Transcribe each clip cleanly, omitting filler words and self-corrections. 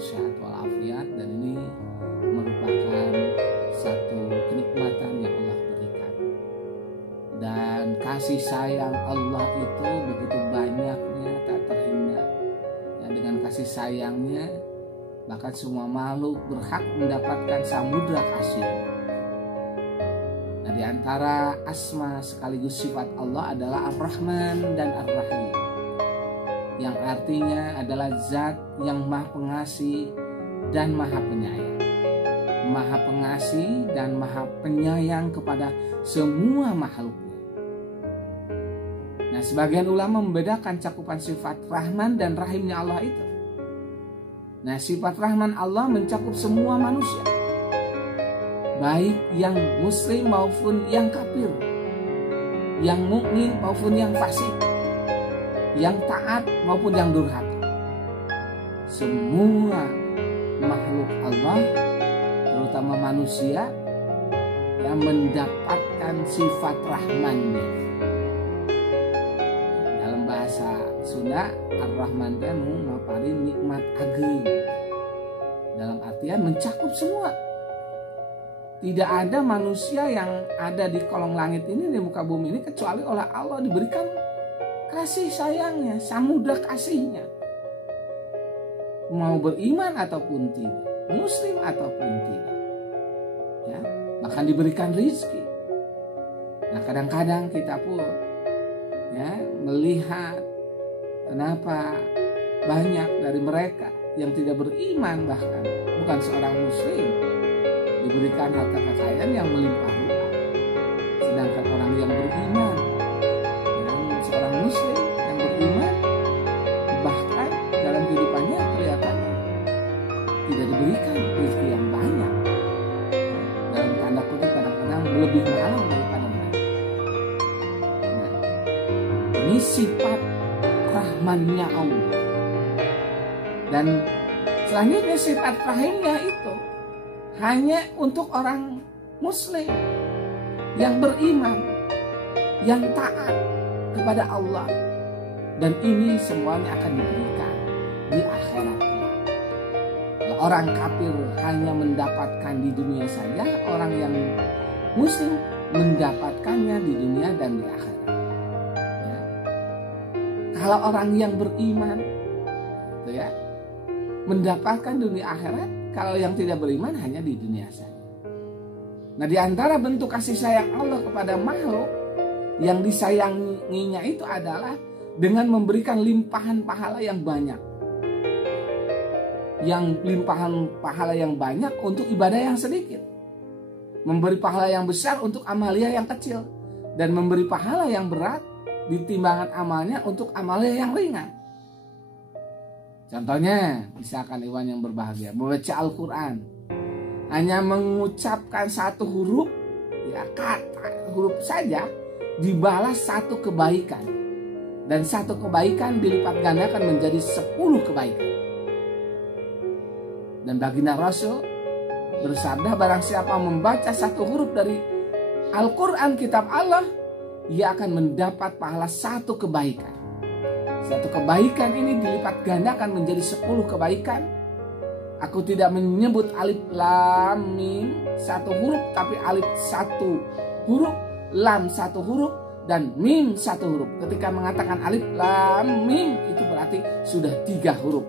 sehat walafiat, dan ini merupakan satu kenikmatan yang Allah berikan. Dan kasih sayang Allah itu begitu banyaknya, tak terhingga. Ya, dengan kasih sayangnya bahkan semua makhluk berhak mendapatkan samudra kasih. Nah, di antara asma sekaligus sifat Allah adalah Ar-Rahman dan Ar-Rahim, yang artinya adalah zat yang maha pengasih dan maha penyayang. Maha pengasih dan maha penyayang kepada semua makhluknya. Nah, sebagian ulama membedakan cakupan sifat Rahman dan Rahimnya Allah itu. Nah, sifat Rahman Allah mencakup semua manusia, baik yang muslim maupun yang kafir, yang mukmin maupun yang fasik, yang taat maupun yang durhaka. Semua makhluk Allah, terutama manusia, yang mendapatkan sifat Rahmannya. Dalam bahasa Sunda, Ar-Rahman temu mapari nikmat ageung. Dalam artian mencakup semua. Tidak ada manusia yang ada di kolong langit ini, di muka bumi ini, kecuali oleh Allah diberikan kasih sayangnya, samudra kasihnya. Mau beriman ataupun tidak, muslim ataupun tidak, ya, bahkan diberikan rizki. Nah, kadang-kadang kita pun ya melihat kenapa banyak dari mereka yang tidak beriman, bahkan bukan seorang muslim, diberikan harta kekayaan yang melimpah ruah. Sedangkan orang yang beriman, dan seorang muslim yang beriman, bahkan dalam kehidupannya kelihatan tidak diberikan rezeki yang banyak. Dalam tanda kutip kadang-kadang lebih malang daripada mereka. Nah, ini sifat Rahmannya Allah. Dan selanjutnya sifat Rahimnya itu hanya untuk orang muslim yang beriman, yang taat kepada Allah. Dan ini semuanya akan diberikan di akhirat. Orang kafir hanya mendapatkan di dunia saja, orang yang muslim mendapatkannya di dunia dan di akhirat. Kalau orang yang beriman, gitu ya, mendapatkan dunia akhirat. Kalau yang tidak beriman hanya di dunia saja. Nah, di antara bentuk kasih sayang Allah kepada makhluk yang disayanginya itu adalah dengan memberikan limpahan pahala yang banyak. Yang limpahan pahala yang banyak untuk ibadah yang sedikit. Memberi pahala yang besar untuk amalia yang kecil. Dan memberi pahala yang berat di timbangan amalnya untuk amalia yang ringan. Contohnya, misalkan Iwan yang berbahagia membaca Al-Quran, hanya mengucapkan satu huruf, ya kata huruf saja, dibalas satu kebaikan, dan satu kebaikan dilipat gandakan menjadi 10 kebaikan. Dan baginda Rasul bersabda, barang siapa membaca satu huruf dari Al-Quran kitab Allah, ia akan mendapat pahala satu kebaikan. Satu kebaikan ini dilipat gandakan menjadi 10 kebaikan. Aku tidak menyebut alif lam mim satu huruf, tapi alif satu huruf, lam satu huruf, dan mim satu huruf. Ketika mengatakan alif lam mim itu berarti sudah 3 huruf.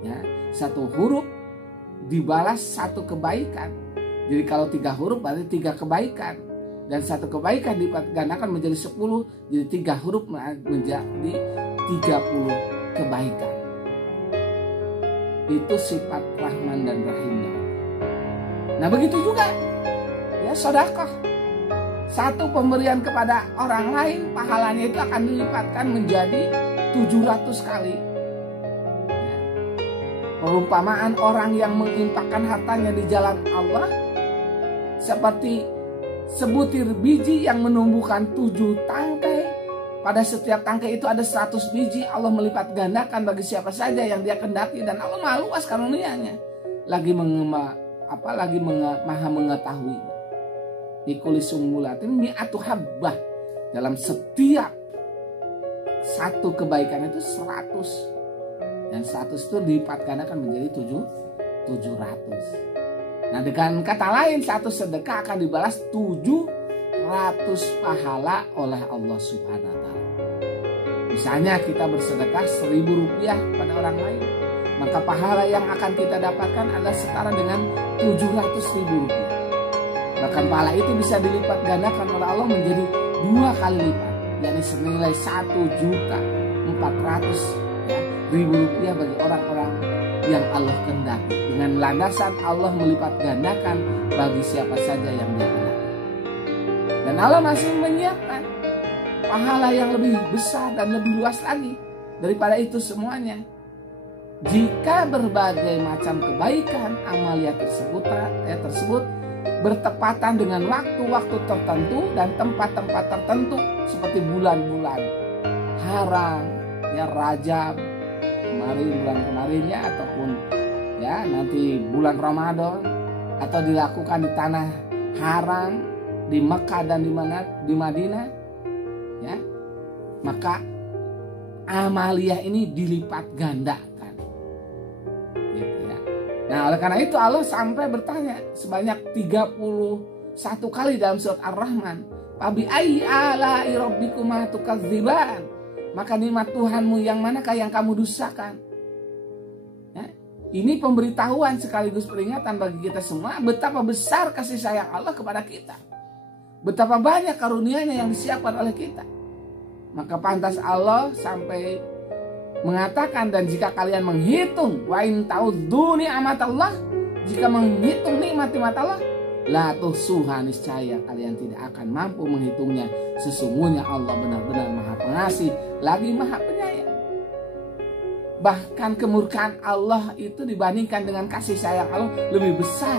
Ya, satu huruf dibalas satu kebaikan. Jadi kalau 3 huruf berarti 3 kebaikan. Dan satu kebaikan dilipat gandakan menjadi 10, jadi 3 huruf menjadi 30 kebaikan. Itu sifat Rahman dan Rahimnya. Nah, begitu juga ya sedekah. Satu pemberian kepada orang lain, pahalanya itu akan dilipatkan menjadi 700 kali. Ya. Perumpamaan orang yang menginfakkan hartanya di jalan Allah seperti sebutir biji yang menumbuhkan 7 tangkai. Pada setiap tangkai itu ada 100 biji. Allah melipat gandakan bagi siapa saja yang dia kendaki. Dan Allah maha luas karunia-Nya. Maha mengetahui. Ikuli sumbulatin mi'atu habbah. Dalam setiap satu kebaikan itu 100. Dan 100 itu dilipat gandakan menjadi 700. Nah, dengan kata lain, satu sedekah akan dibalas 700 pahala oleh Allah Subhanahu wa Ta'ala. Misalnya kita bersedekah 1.000 rupiah pada orang lain, maka pahala yang akan kita dapatkan adalah setara dengan 700.000 rupiah. Bahkan pahala itu bisa dilipat gandakan oleh Allah menjadi 2 kali lipat, yakni senilai 1.400.000 rupiah bagi orang-orang yang Allah kehendaki, dengan landasan Allah melipat gandakan bagi siapa saja yang Dia kehendaki. Dan Allah masih menyiapkan pahala yang lebih besar dan lebih luas lagi daripada itu semuanya. Jika berbagai macam kebaikan amalia tersebut bertepatan dengan waktu-waktu tertentu dan tempat-tempat tertentu, seperti bulan-bulan haram, ya Rajab bulan kemarin ya, ataupun ya nanti bulan Ramadan, atau dilakukan di tanah haram di Mekah dan di Madinah, ya, maka amaliyah ini dilipat gandakan, gitu ya. Nah, oleh karena itu Allah sampai bertanya sebanyak 31 kali dalam surat Ar-Rahman, "Fabi ayyi ala'i rabbikuma tukadziban?" Maka nikmat Tuhanmu yang manakah yang kamu dustakan? Ya, ini pemberitahuan sekaligus peringatan bagi kita semua betapa besar kasih sayang Allah kepada kita, betapa banyak karunia-Nya yang disiapkan oleh kita. Maka pantas Allah sampai mengatakan, dan jika kalian menghitung, wa in ta'udzu ni'matallah, jika menghitung nikmat-nikmat Allah, la tuhsuha, niscaya kalian tidak akan mampu menghitungnya. Sesungguhnya Allah benar-benar Maha Pengasih lagi Maha Penyayang. Bahkan kemurkaan Allah itu dibandingkan dengan kasih sayang Allah lebih besar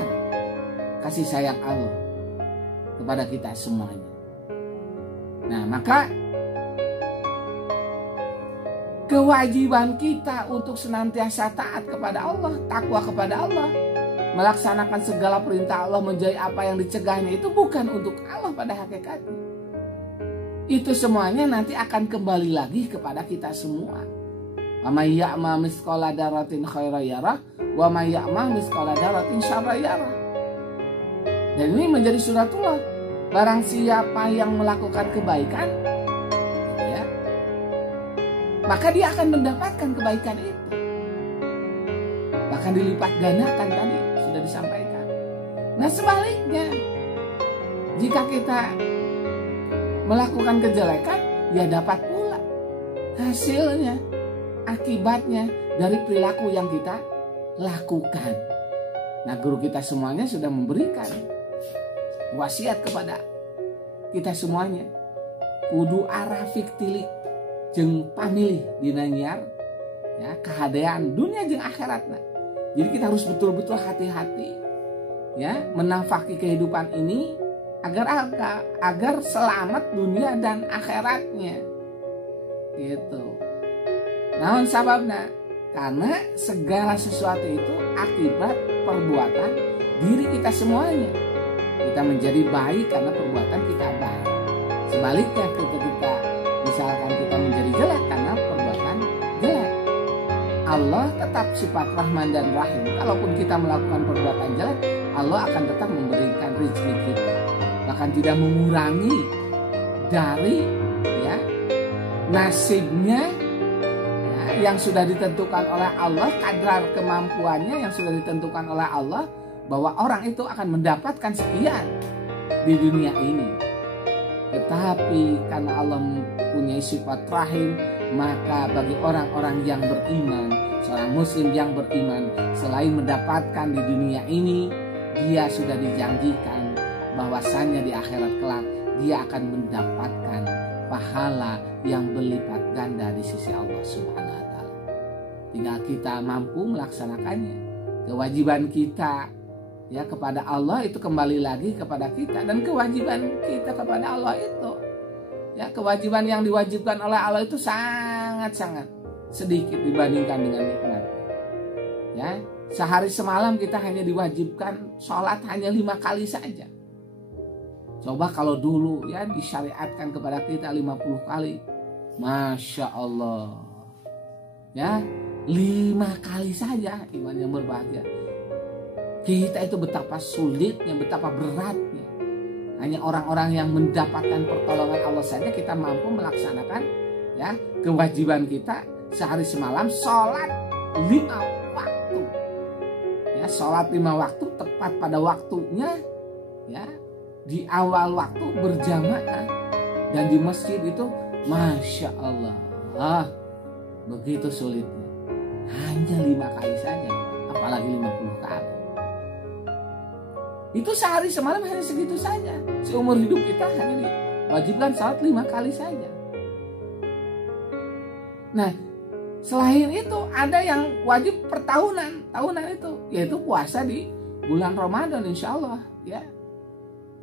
kasih sayang Allah kepada kita semuanya. Nah, maka kewajiban kita untuk senantiasa taat kepada Allah, takwa kepada Allah, melaksanakan segala perintah Allah, menjauhi apa yang dicegahnya, itu bukan untuk Allah pada hakikatnya. Itu semuanya nanti akan kembali lagi kepada kita semua. Wa may ya'mal mithqala dzarratin khairan yarah wa may ya'mal mithqala dzarratin syarran yarah. Dan ini menjadi suratullah. Barang siapa yang melakukan kebaikan, ya, maka dia akan mendapatkan kebaikan itu. Bahkan dilipat gandakan, tadi sudah disampaikan. Nah, sebaliknya, jika kita melakukan kejelekan, ya dapat pula hasilnya, akibatnya dari perilaku yang kita lakukan. Nah, guru kita semuanya sudah memberikan wasiat kepada kita semuanya. Kudu arafik tilik jeung pamilih dina nyiar, ya, kehadean dunia jeung akhiratna. Jadi kita harus betul-betul hati-hati, ya, menafaki kehidupan ini agar selamat dunia dan akhiratnya, gitu. Namun sababna, karena segala sesuatu itu akibat perbuatan diri kita semuanya. Kita menjadi baik karena perbuatan kita baik. Sebaliknya, kita misalkan kita menjadi jelek karena perbuatan jelek. Allah tetap sifat Rahman dan Rahim. Kalaupun kita melakukan perbuatan jelek, Allah akan tetap memberikan rezeki kita, bahkan tidak mengurangi dari, ya, nasibnya, ya, yang sudah ditentukan oleh Allah, kadar kemampuannya yang sudah ditentukan oleh Allah, bahwa orang itu akan mendapatkan sekian di dunia ini. Tetapi karena Allah mempunyai sifat Rahim, maka bagi orang-orang yang beriman, seorang muslim yang beriman, selain mendapatkan di dunia ini, dia sudah dijanjikan bahwasannya di akhirat kelak dia akan mendapatkan pahala yang berlipat ganda di sisi Allah Subhanahu wa Ta'ala. Tinggal kita mampu melaksanakannya. Kewajiban kita, ya, kepada Allah itu kembali lagi kepada kita, dan kewajiban kita kepada Allah itu, ya, kewajiban yang diwajibkan oleh Allah itu sangat-sangat sedikit dibandingkan dengan nikmat. Ya, sehari semalam kita hanya diwajibkan sholat hanya 5 kali saja. Coba kalau dulu, ya, disyariatkan kepada kita 50 kali. Masya Allah. Ya, 5 kali saja, iman yang berbahagia. kita itu betapa sulitnya, betapa beratnya. Hanya orang-orang yang mendapatkan pertolongan Allah saja kita mampu melaksanakan ya kewajiban kita sehari semalam sholat 5 waktu. Ya, sholat 5 waktu tepat pada waktunya, ya, di awal waktu berjamaah, dan di masjid itu Masya Allah begitu sulitnya. Hanya 5 kali saja, apalagi 50 kali. Itu sehari semalam hanya segitu saja. Seumur hidup kita hanya diwajibkan sholat 5 kali saja. Nah, selain itu ada yang wajib tahunan itu, yaitu puasa di bulan Ramadan, insya Allah. Ya,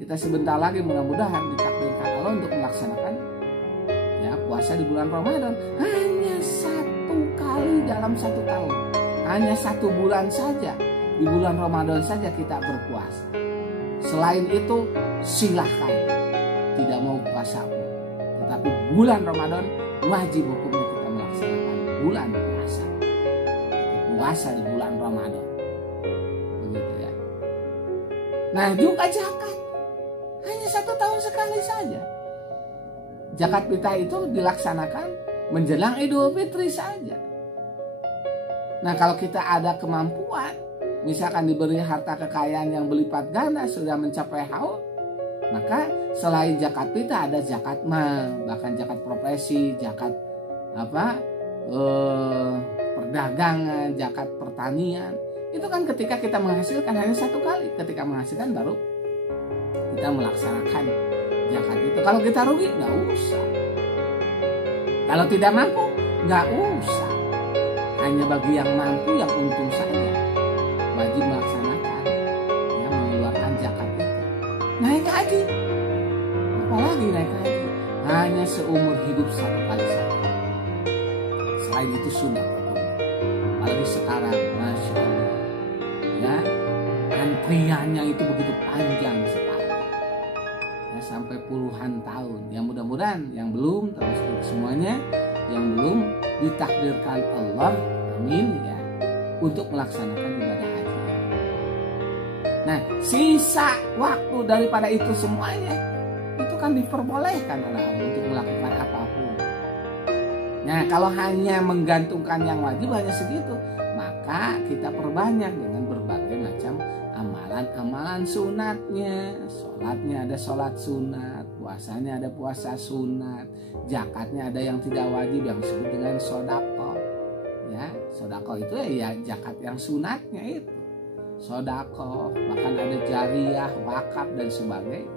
kita sebentar lagi mudah-mudahan ditakdirkan Allah untuk melaksanakan ya puasa di bulan Ramadan. Hanya 1 kali dalam 1 tahun, hanya 1 bulan saja. Di bulan Ramadan saja kita berpuasa. Selain itu silahkan tidak mau puasa pun. Tetapi bulan Ramadan wajib hukumnya kita melaksanakan bulan puasa. Puasa di bulan Ramadan. Begitu ya. Nah, juga zakat. Hanya 1 tahun sekali saja. Zakat fitrah itu dilaksanakan menjelang Idul Fitri saja. Nah, kalau kita ada kemampuan, misalkan diberi harta kekayaan yang berlipat ganda sudah mencapai haul, maka selain zakat fitrah ada zakat mal, bahkan zakat profesi, zakat perdagangan, zakat pertanian. Itu kan ketika kita menghasilkan hanya 1 kali, ketika menghasilkan baru kita melaksanakan zakat itu. Kalau kita rugi nggak usah, kalau tidak mampu nggak usah. Hanya bagi yang mampu, yang untung saja wajib melaksanakan, ya, mengeluarkan zakat itu. Naik haji, apalagi naik haji, hanya seumur hidup 1 kali saja. Selain itu sunnah, apalagi sekarang, Masya Allah, ya, antriannya itu begitu panjang sekali, ya, sampai puluhan tahun. Ya, mudah-mudahan yang belum, terus semuanya yang belum ditakdirkan Allah, amin ya, untuk melaksanakan ibadah haji. Nah, sisa waktu daripada itu semuanya itu kan diperbolehkan oleh Allah untuk melakukan apapun. Nah, kalau hanya menggantungkan yang wajib hanya segitu, maka kita perbanyak dengan berbagai macam amalan-amalan sunatnya. Sholatnya ada sholat sunat, puasanya ada puasa sunat, zakatnya ada yang tidak wajib yang disebut dengan sodako. Ya, sodako itu ya zakat yang sunatnya itu. Sodako, bahkan ada jariyah, wakaf dan sebagainya.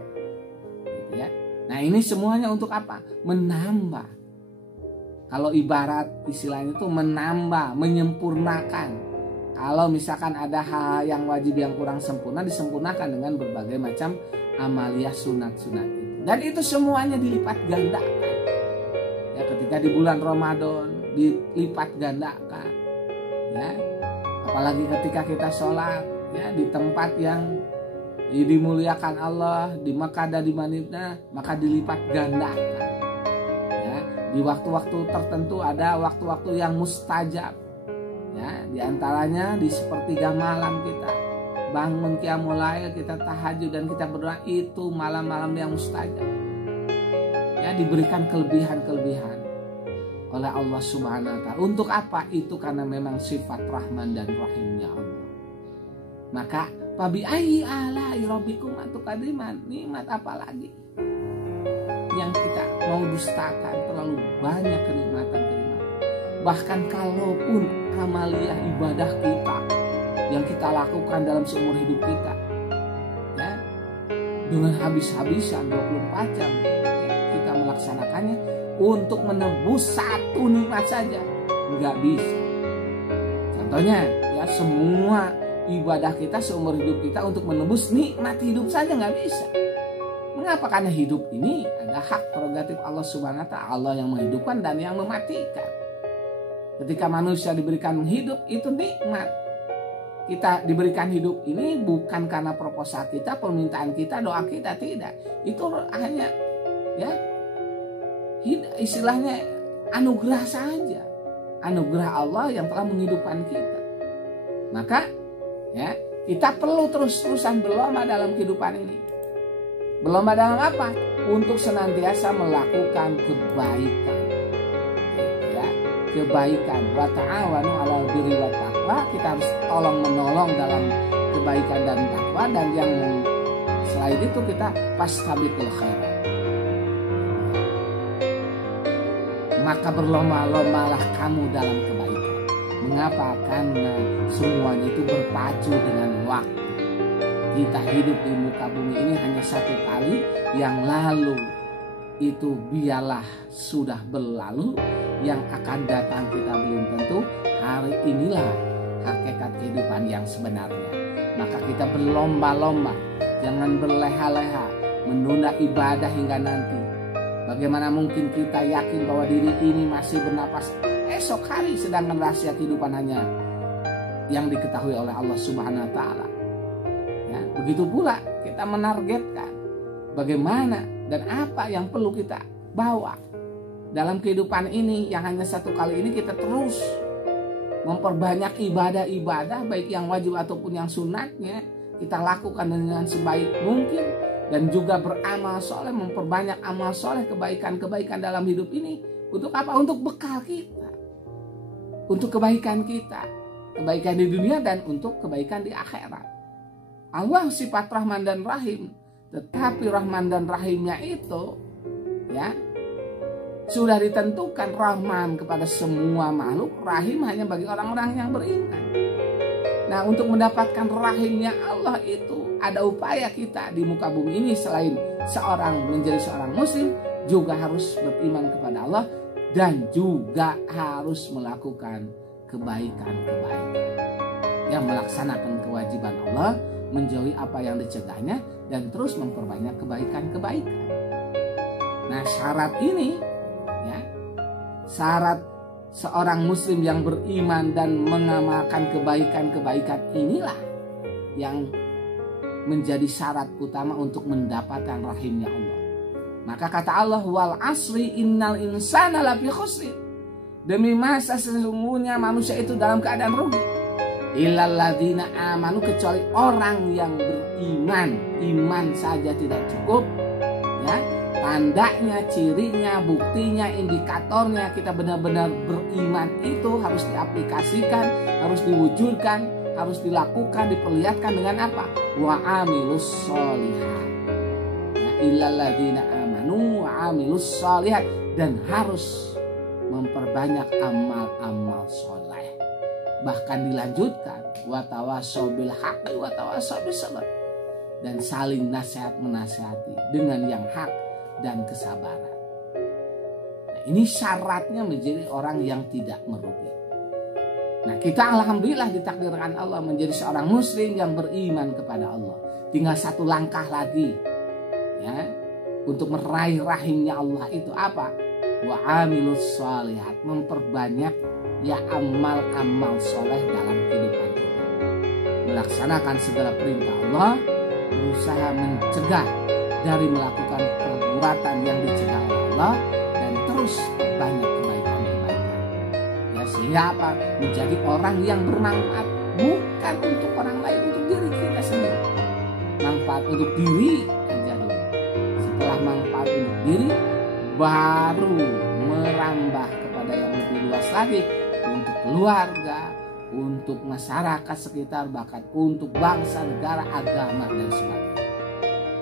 Gitu ya. Nah, ini semuanya untuk apa? Menambah. Kalau ibarat istilahnya itu menambah, menyempurnakan. Kalau misalkan ada hal yang wajib yang kurang sempurna, disempurnakan dengan berbagai macam amaliyah sunat-sunat itu. Dan itu semuanya dilipat gandakan. Ya, ketika di bulan Ramadan dilipat gandakan. Ya, apalagi ketika kita sholat, ya, di tempat yang dimuliakan Allah, di Makkah dan di Madinah, maka dilipat gandakan. Ya, di waktu-waktu tertentu ada waktu-waktu yang mustajab. Ya, di antaranya di sepertiga malam kita bangun qiyamul lail, kita tahajud dan kita berdoa, itu malam-malam yang mustajab. Ya, diberikan kelebihan-kelebihan oleh Allah Subhanahu wa Ta'ala. Untuk apa? Itu karena memang sifat Rahman dan Rahimnya Allah. Maka fabi ayyi alai rabbikum atukadiman, nikmat apa lagi yang kita mau dustakan? Terlalu banyak kenikmatan-kenikmatan. Bahkan kalaupun amaliyah ibadah kita yang kita lakukan dalam seumur hidup kita, ya, dengan habis-habisan 24 jam ya, kita melaksanakannya untuk menebus 1 nikmat saja nggak bisa. Contohnya, ya, semua ibadah kita seumur hidup kita untuk menebus nikmat hidup saja nggak bisa. Mengapa? Karena hidup ini ada hak prerogatif Allah Subhanahu wa Ta'ala, Allah yang menghidupkan dan yang mematikan. Ketika manusia diberikan hidup, itu nikmat. Kita diberikan hidup ini bukan karena proposal kita, permintaan kita, doa kita, tidak. Itu hanya, ya, istilahnya anugerah saja, anugerah Allah yang telah menghidupkan kita. Maka, ya, Kita perlu terus-terusan berlomba dalam kehidupan ini. Berlomba dalam apa? Untuk senantiasa melakukan kebaikan. Ya, kebaikan. Wa ta'awanu 'alal birri wat taqwa. Kita harus tolong menolong dalam kebaikan dan takwa, dan yang selain itu kita fastabiqul khairat. Maka berlomba-lombalah kamu dalam kebaikan. Mengapa? Karena semuanya itu berpacu dengan waktu. Kita hidup di muka bumi ini hanya satu kali, yang lalu itu biarlah sudah berlalu, yang akan datang kita belum tentu. Hari inilah hakikat kehidupan yang sebenarnya. Maka kita berlomba-lomba, jangan berleha-leha menunda ibadah hingga nanti. Bagaimana mungkin kita yakin bahwa diri ini masih bernapas esok hari, sedangkan rahasia kehidupan hanya yang diketahui oleh Allah Subhanahu wa Ta'ala. Ya, begitu pula kita menargetkan bagaimana dan apa yang perlu kita bawa dalam kehidupan ini yang hanya satu kali ini. Kita terus memperbanyak ibadah-ibadah, baik yang wajib ataupun yang sunatnya, kita lakukan dengan sebaik mungkin, dan juga beramal soleh, memperbanyak amal soleh, kebaikan-kebaikan dalam hidup ini. Untuk apa? Untuk bekal kita, untuk kebaikan kita, kebaikan di dunia dan untuk kebaikan di akhirat. Allah sifat Rahman dan Rahim, tetapi Rahman dan Rahimnya itu ya sudah ditentukan. Rahman kepada semua makhluk, Rahim hanya bagi orang-orang yang beriman. Nah, untuk mendapatkan rahimnya Allah itu ada upaya kita di muka bumi ini. Selain menjadi seorang muslim, juga harus beriman kepada Allah dan juga harus melakukan kebaikan-kebaikan, yang melaksanakan kewajiban Allah, menjauhi apa yang dicegahnya, dan terus memperbanyak kebaikan-kebaikan. Nah, syarat ini ya, syarat seorang muslim yang beriman dan mengamalkan kebaikan-kebaikan inilah yang menjadi syarat utama untuk mendapatkan rahimnya Allah. Maka kata Allah, wal asri innal insana lafi khusr. Demi masa sesungguhnya manusia itu dalam keadaan rugi. Illal ladzina amanu, kecuali orang yang beriman. Iman saja tidak cukup ya. Tandanya, cirinya, buktinya, indikatornya kita benar-benar beriman itu harus diaplikasikan, harus diwujudkan, harus dilakukan, diperlihatkan dengan apa? Wa amilus sholihat. Ya, illal ladzina amanu wa amilus sholihat, dan harus memperbanyak amal-amal soleh. Bahkan dilanjutkan wa tawassaw bil haqqi wa tawassaw bis sabr, dan saling nasihat menasihati dengan yang hak dan kesabaran. Nah, ini syaratnya menjadi orang yang tidak merugi. Nah, kita alhamdulillah ditakdirkan Allah menjadi seorang muslim yang beriman kepada Allah. Tinggal satu langkah lagi ya untuk meraih rahimnya Allah itu apa? Wa amilus sholihat, memperbanyak ya amal-amal soleh dalam kehidupan kita. Melaksanakan segala perintah Allah, berusaha mencegah dari melakukan perbuatan yang dicegah Allah, dan terus banyak kebaikan-kebaikan. Ya, sehingga apa? Menjadi orang yang bermanfaat, bukan untuk orang lain, untuk diri kita sendiri. Manfaat untuk diri aja dulu. Setelah manfaat untuk diri, baru merambah kepada yang lebih luas lagi, untuk keluarga, untuk masyarakat sekitar, bahkan untuk bangsa, negara, agama, dan sebagainya.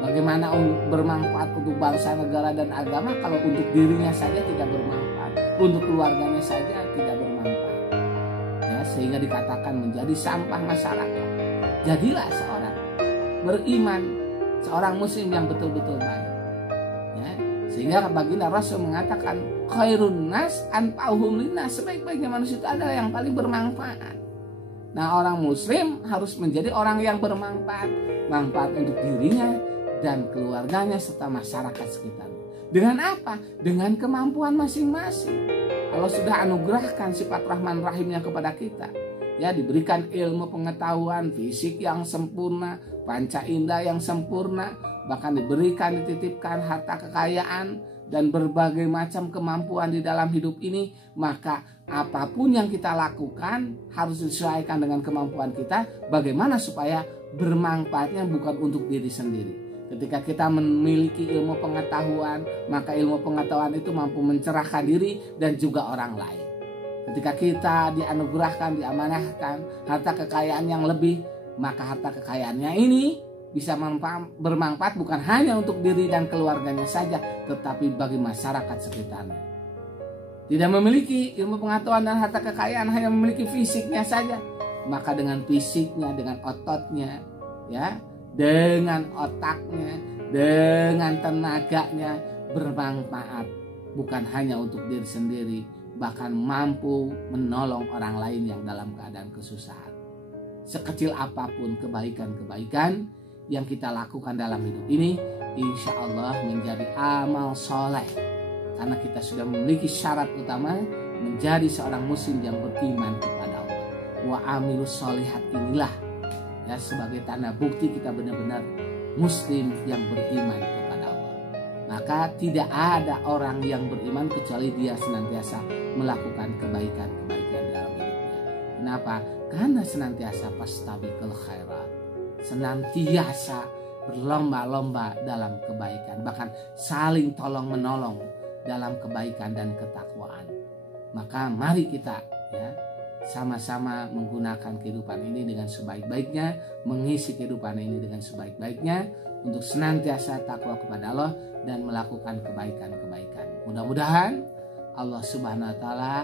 Bagaimana bermanfaat untuk bangsa, negara, dan agama kalau untuk dirinya saja tidak bermanfaat, untuk keluarganya saja tidak bermanfaat. Ya, sehingga dikatakan menjadi sampah masyarakat. Jadilah seorang beriman, seorang muslim yang betul-betul baik. Ya, sehingga baginda Rasul mengatakan khairun nas anfa'uhum linnas, sebaik-baiknya manusia itu adalah yang paling bermanfaat. Nah, orang muslim harus menjadi orang yang bermanfaat, manfaat untuk dirinya dan keluarganya serta masyarakat sekitar. Dengan apa? Dengan kemampuan masing-masing. Allah sudah anugerahkan sifat Rahman Rahimnya kepada kita. Ya, diberikan ilmu pengetahuan, fisik yang sempurna, panca indera yang sempurna, bahkan dititipkan harta kekayaan, dan berbagai macam kemampuan di dalam hidup ini, maka apapun yang kita lakukan harus disesuaikan dengan kemampuan kita. Bagaimana supaya bermanfaatnya bukan untuk diri sendiri. Ketika kita memiliki ilmu pengetahuan, maka ilmu pengetahuan itu mampu mencerahkan diri dan juga orang lain. Ketika kita dianugerahkan, diamanahkan harta kekayaan yang lebih, maka harta kekayaannya ini bisa bermanfaat bukan hanya untuk diri dan keluarganya saja, tetapi bagi masyarakat sekitarnya. Tidak memiliki ilmu pengetahuan dan harta kekayaan, hanya memiliki fisiknya saja, maka dengan fisiknya, dengan ototnya, ya, dengan otaknya, dengan tenaganya bermanfaat bukan hanya untuk diri sendiri, bahkan mampu menolong orang lain yang dalam keadaan kesusahan. Sekecil apapun kebaikan-kebaikan yang kita lakukan dalam hidup ini, insya Allah menjadi amal soleh, karena kita sudah memiliki syarat utama menjadi seorang muslim yang beriman kepada Allah. Wa amilus sholihat, inilah ya sebagai tanda bukti kita benar-benar muslim yang beriman kepada Allah. Maka tidak ada orang yang beriman kecuali dia senantiasa melakukan kebaikan-kebaikan dalam hidupnya. Kenapa? Karena senantiasa fastabiqul khairat, senantiasa berlomba-lomba dalam kebaikan, bahkan saling tolong menolong dalam kebaikan dan ketakwaan. Maka mari kita ya sama-sama menggunakan kehidupan ini dengan sebaik-baiknya, mengisi kehidupan ini dengan sebaik-baiknya untuk senantiasa takwa kepada Allah dan melakukan kebaikan-kebaikan. Mudah-mudahan Allah Subhanahu wa taala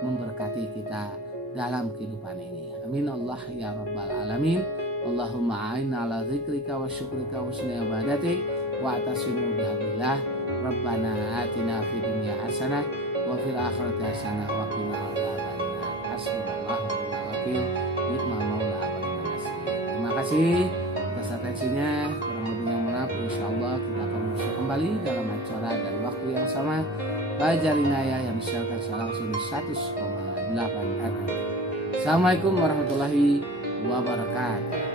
memberkati kita dalam kehidupan ini. Amin Allah ya rabbal alamin. Allahumma a'inna ala dzikrika wa syukrika wa husni ibadatik wa atasimu bihablillah. Rabbana atina fid dunya hasanah wa fil akhirati hasanah wa qina adzabannar. Hasbunallahu wa ni'mal wakil. Ni'mal maula wa ni'mal nasir. Terima kasih atas atensinya. Kurang lebihnya mohon maaf. Insyaallah kita akan bersua kembali dalam acara dan waktu yang sama. Bajarinaya yang disiarkan secara langsung di 100,8 FM. Assalamualaikum warahmatullahi wabarakatuh.